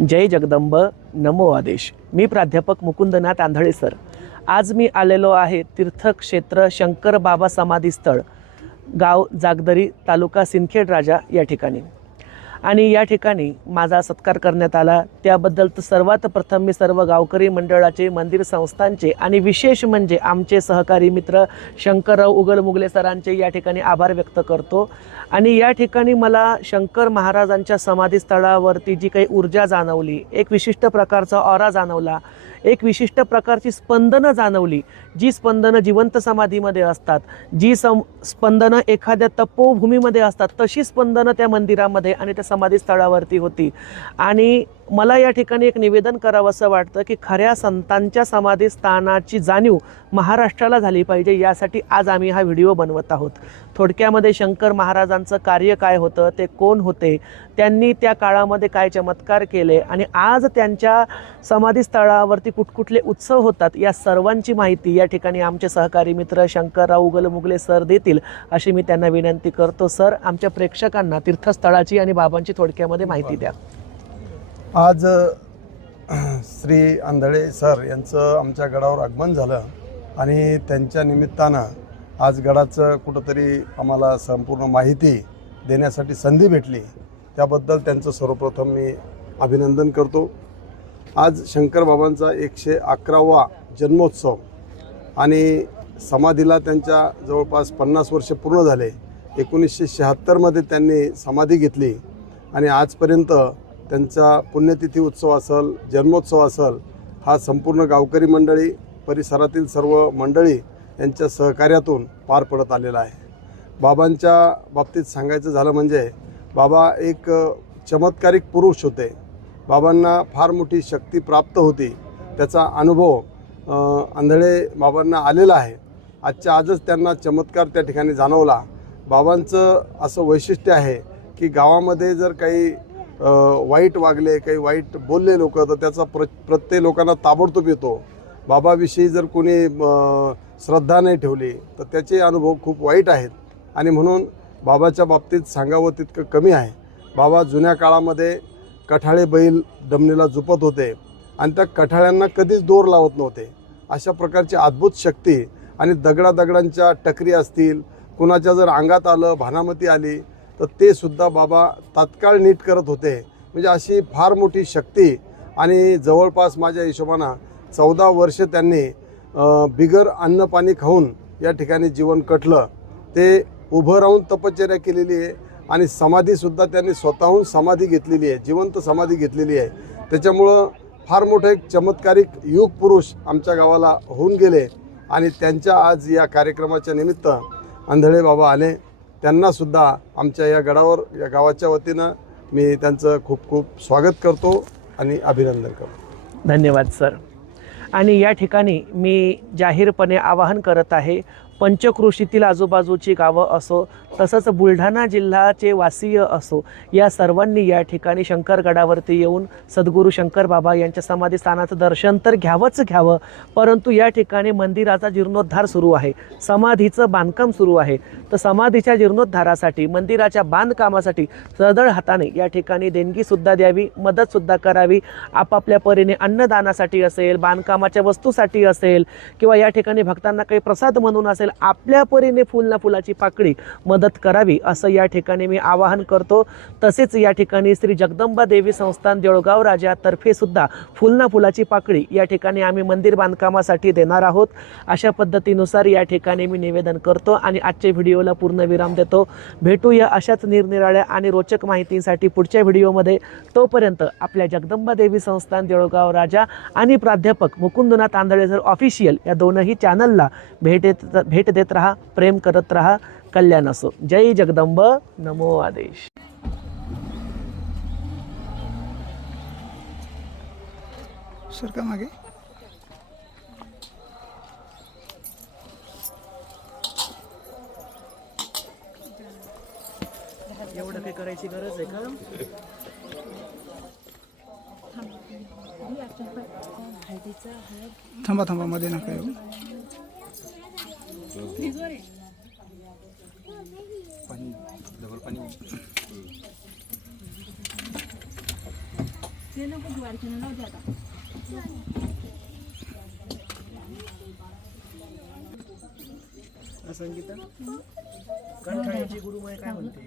जय जगदंब नमो आदेश. मी प्राध्यापक मुकुंदनाथ आंधळे सर. आज मी आलेलो आहे तीर्थक्षेत्र शंकर बाबा समाधी स्थळ गाव जागदरी तालुका सिंदखेड राजा या ठिकाणी. आणि या ठिकाणी माझा सत्कार करण्यात आला. त्याबद्दल तर सर्वात प्रथम मी सर्व गावकरी मंडळाचे मंदिर संस्थांचे आणि विशेष म्हणजे आमचे सहकारी मित्र शंकरराव उगल मुगले सरांचे या ठिकाणी आभार व्यक्त करतो. आणि या ठिकाणी मला शंकर महाराजांच्या समाधीस्थळावरती जी काही ऊर्जा जाणवली एक विशिष्ट प्रकारचा ऑरा जाणवला एक विशिष्ट प्रकारची स्पंदनं जाणवली जी स्पंदनं जिवंत समाधीमध्ये असतात जी सम स्पंदनं एखाद्या तपोभूमीमध्ये असतात तशी स्पंदनं त्या मंदिरामध्ये आणि त्या समाधी स्थळावरती होती. आणि मला या ठिकाणी एक निवेदन करावं असं वाटतं की खऱ्या संतांच्या समाधी स्थानाची जाणीव महाराष्ट्राला झाली पाहिजे यासाठी आज आम्ही हा व्हिडिओ बनवत आहोत. थोडक्यामध्ये शंकर महाराजांचं कार्य काय होतं ते कोण होते त्यांनी त्या काळामध्ये काय चमत्कार केले आणि आज त्यांच्या समाधीस्थळावरती कुठकुठले उत्सव होतात या सर्वांची माहिती या ठिकाणी आमचे सहकारी मित्र शंकरराव उगल मुगले सर देतील अशी मी त्यांना विनंती करतो. सर आमच्या प्रेक्षकांना तीर्थस्थळाची आणि बाबांची थोडक्यामध्ये माहिती द्या. आज श्री आंधळे सर यांचं आमच्या गडावर आगमन झालं आणि त्यांच्या निमित्तानं आज गडाचं कुठंतरी आम्हाला संपूर्ण माहिती देण्यासाठी संधी भेटली. त्याबद्दल त्यांचं सर्वप्रथम मी अभिनंदन करतो. आज शंकरबाबांचा एकशे अकरावा जन्मोत्सव आणि समाधीला त्यांच्या जवळपास पन्नास वर्ष पूर्ण झाले. एकोणीसशे शहात्तरमध्ये त्यांनी समाधी घेतली आणि आजपर्यंत त्यांचा पुण्यतिथी उत्सव असेल जन्मोत्सव असेल हा संपूर्ण गावकरी मंडळी परिसरातील सर्व मंडळी यांच्या सहकार्यातून पार पडत आलेला आहे. बाबांच्या बाबतीत सांगायचं झालं म्हणजे बाबा एक चमत्कारिक पुरुष होते. बाबांना फार मोठी शक्ती प्राप्त होती. त्याचा अनुभव आंधळे बाबांना आलेला आहे. आजच्या आजच त्यांना चमत्कार त्या ठिकाणी जाणवला. बाबांचं असं वैशिष्ट्य आहे की गावामध्ये जर काही वाईट वागले काही वाईट बोलले लोक तर त्याचा प्र प्रत्येक लोकांना ताबडतोब येतो. बाबाविषयी जर कोणी श्रद्धा नाही ठेवली तर त्याचे अनुभव खूप वाईट आहेत. आणि म्हणून बाबाच्या बाबतीत सांगावं तितकं कमी आहे. बाबा जुन्या काळामध्ये कठाळे बैल डमणीला झुपत होते आणि त्या कठाळ्यांना कधीच दोर लावत नव्हते. अशा प्रकारची अद्भुत शक्ती आणि दगडा दगडांच्या टकरी असतील कुणाच्या जर अंगात आलं भानामती आली तर ते सुद्धा बाबा तात्काळ नीट करत होते. म्हणजे अशी फार मोठी शक्ती आणि जवळपास माझ्या हिशोबानं चौदा वर्ष त्यांनी बिगर अन्नपाणी खाऊन या ठिकाणी जीवन कटलं. ते उभं राहून तपश्चर्या केलेली आहे आणि समाधीसुद्धा त्यांनी स्वतःहून समाधी घेतलेली आहे जिवंत समाधी घेतलेली आहे. त्याच्यामुळं फार मोठं एक चमत्कारिक युग पुरुष आमच्या गावाला होऊन गेले आणि त्यांच्या आज या कार्यक्रमाच्या निमित्त आंधळे बाबा आले. त्यांनासुद्धा आमच्या या गडावर या गावाच्या वतीनं मी त्यांचं खूप खूप स्वागत करतो आणि अभिनंदन करतो. धन्यवाद सर. आणि या ठिकाणी मी जाहीरपणे आवाहन करत आहे पंचक्रोशीतील आजूबाजूची गावं असो तसंच बुलढाणा जिल्ह्याचे वासीय असो या सर्वांनी या ठिकाणी शंकरगडावरती येऊन सद्गुरू शंकर बाबा यांच्या समाधीस्थानाचं दर्शन तर घ्यावंच घ्यावं परंतु या ठिकाणी मंदिराचा जीर्णोद्धार सुरू आहे समाधीचं बांधकाम सुरू आहे. तर समाधीच्या जीर्णोद्धारासाठी मंदिराच्या बांधकामासाठी सदळ हाताने या ठिकाणी देणगीसुद्धा द्यावी मदतसुद्धा करावी. आपापल्या परीने अन्नदानासाठी असेल बांधकामाच्या वस्तूसाठी असेल किंवा या ठिकाणी भक्तांना काही प्रसाद म्हणून असेल आपल्या परीने फुल ना फुलाची पाकळी मदत करावी असं या ठिकाणी मी आवाहन करतो. तसेच या ठिकाणी श्री जगदंबा देवी संस्थान देऊळगाव राजातर्फे सुद्धा फुल ना फुलाची पाकळी या ठिकाणी आम्ही मंदिर बांधकामासाठी देणार आहोत. अशा पद्धतीनुसार या ठिकाणी मी निवेदन करतो आणि आजच्या व्हिडिओला पूर्ण विराम देतो. भेटूया अशाच निरनिराळ्या आणि रोचक माहितीसाठी पुढच्या व्हिडिओमध्ये. तोपर्यंत आपल्या जगदंबा देवी संस्थान देऊळगाव राजा आणि प्राध्यापक मुकुंदनाथ आंधळेसर ऑफिशियल या दोनही चॅनलला भेट भेट देत राहा प्रेम करत राहा कल्याण असो. जय जगदंब. नमो आदेश. सर का मागे? एवढं काही करायची गरज आहे का? थांबा थांबा मध्ये नका येऊ. ते नको ज्वारीचे नाव द्या आता संगीता कणखळीची गुरुमाय काय म्हणते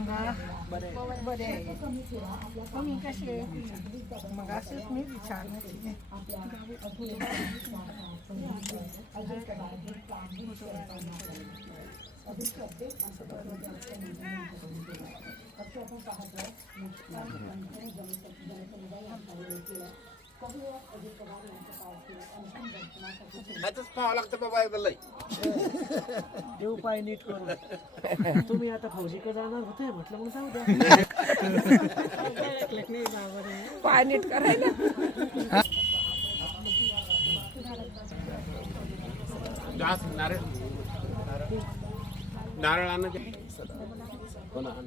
ना बरे आहे. तुम्ही कसे मग असेच मी विचारणार आताच पाहावं लागतं बाबा एकदा लय देव पाय नीट करू तुम्ही आता फौजीकडे जाणार होते म्हटलं मग जाऊ द्या पाय नीट करायला नारळ नारळ आणा ते. हो ना, आण.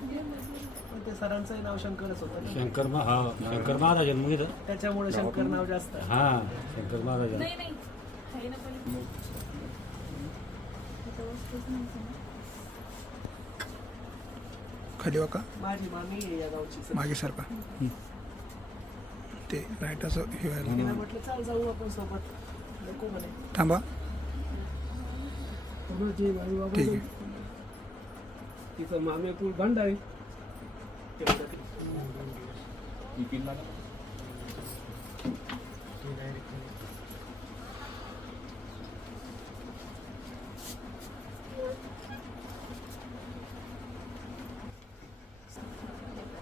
पण ते सरांचंही नाव शंकरच होतं ना. शंकर मा हा शंकर महाराज मग इथं त्याच्यामुळे शंकर नाव जास्त. आहे. हा शंकर महाराज नाही नाही. काही ना पण इथं वस्तूच नव्हती ना. खाली वाका. माझी मामी आहे या गावची मागे सारखा ते लाईटाचं हे व्हायला. तिला म्हटलं चाल जाऊ आपण सोबत. नको म्हणे. थांबा. ठीक आहे. तिचं मामे भंडारी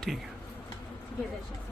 ठीक आहे घे त्याच्यात.